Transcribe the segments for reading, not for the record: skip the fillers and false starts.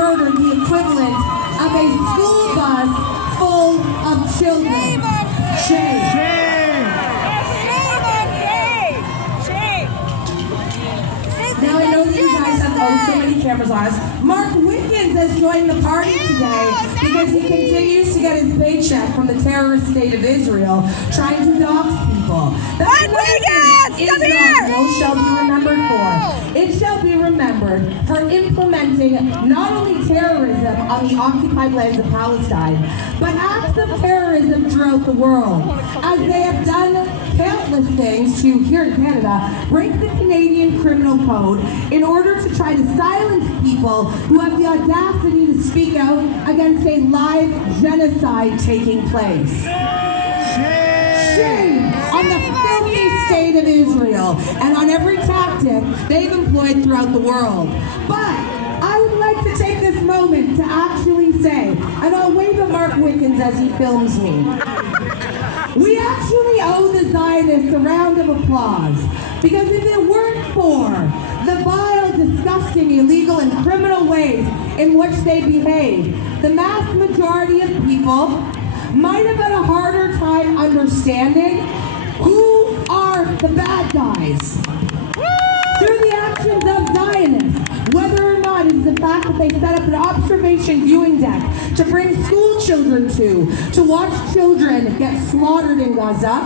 murdered the equivalent of a school bus full of children. Shame. Now I know that you guys have so many cameras on us. Mark Wickens has joined the party today because he continues to get his paycheck from the terrorist state of Israel, trying to dox people. Mark Wickens, come here! Shall be remembered for. It shall be remembered for implementing not only terrorism on the occupied lands of Palestine, but acts of terrorism throughout the world, as they have done countless things to, here in Canada, break the Canadian criminal code in order to try to silence people who have the audacity to speak out against a live genocide taking place. Shame on the filthy state of Israel and on every tactic they've employed throughout the world. But I would like to take this moment to actually say, and I'll wave at Mark Wickens as he films me, we actually owe the Zionists a round of applause, because if it weren't for the vile, disgusting, illegal, and criminal ways in which they behave, the mass majority of people might have had a harder time understanding who are the bad guys. Through the actions of Zionists, whether or not it's the fact that they set up an observation viewing deck to bring school children to watch children get slaughtered in Gaza,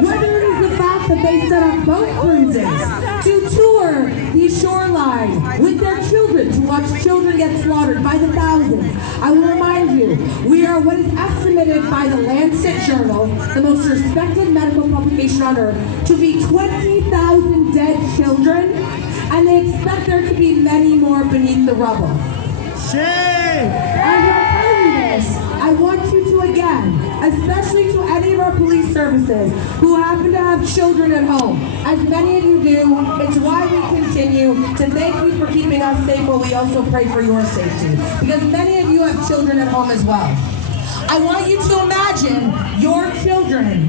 whether it is the fact that they set up boat cruises to tour the shoreline with their children to watch children get slaughtered by the thousands. I will remind you, we are what is estimated by the Lancet Journal, the most respected medical publication on earth, to be 20,000 dead children, and they expect there to be many more beneath the rubble. Shame! As I tell you this, I want you to again, especially to any of our police services who happen to have children at home, as many of you do, it's why we continue to thank you for keeping us safe, but we also pray for your safety, because many of you have children at home as well. I want you to imagine your children,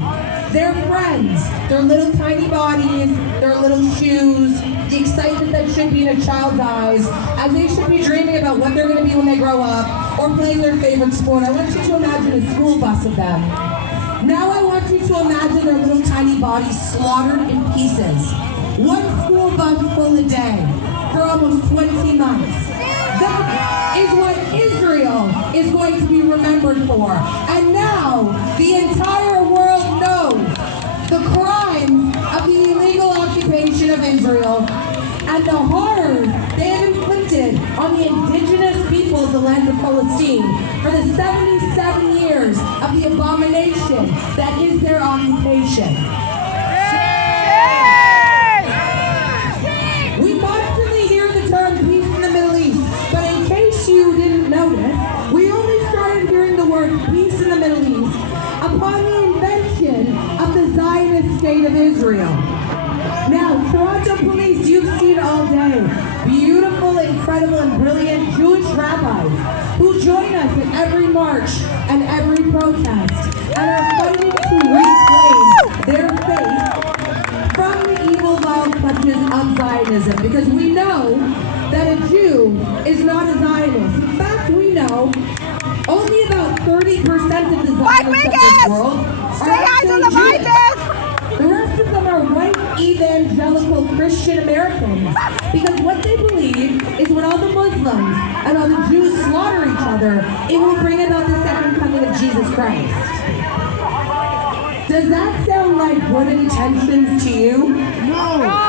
their friends, their little tiny bodies, their little shoes, the excitement that should be in a child's eyes, as they should be dreaming about what they're going to be when they grow up, or playing their favorite sport. I want you to imagine a school bus of them. Now I want you to imagine their little tiny bodies slaughtered in pieces. One school bus full a day for almost 20 months. That is what Israel is going to be remembered for. And now the entire world knows the crimes of the illegal occupation of Israel and the horrors they have inflicted on the indigenous people of the land of Palestine for the 77 years of the abomination that is their occupation. We constantly hear the term peace in the Middle East, but in case you didn't notice, we only started hearing the word peace in the Middle East upon the invention of the Zionist state of Israel. Now, Toronto police, you've seen all day beautiful, incredible, and brilliant Jewish rabbis who join us at every march and every protest and are fighting to reclaim their faith from the evil, vile clutches of Zionism, because we know that a Jew is not a Zionist. In fact, we know only about 30% of the Zionists of this world are actually Jews. The rest of them are white, evangelical, Christian Americans, because what they believe is when all the Muslims and all the Jews slaughter each other, it will bring about the second coming of Jesus Christ. Does that sound like good intentions to you? No!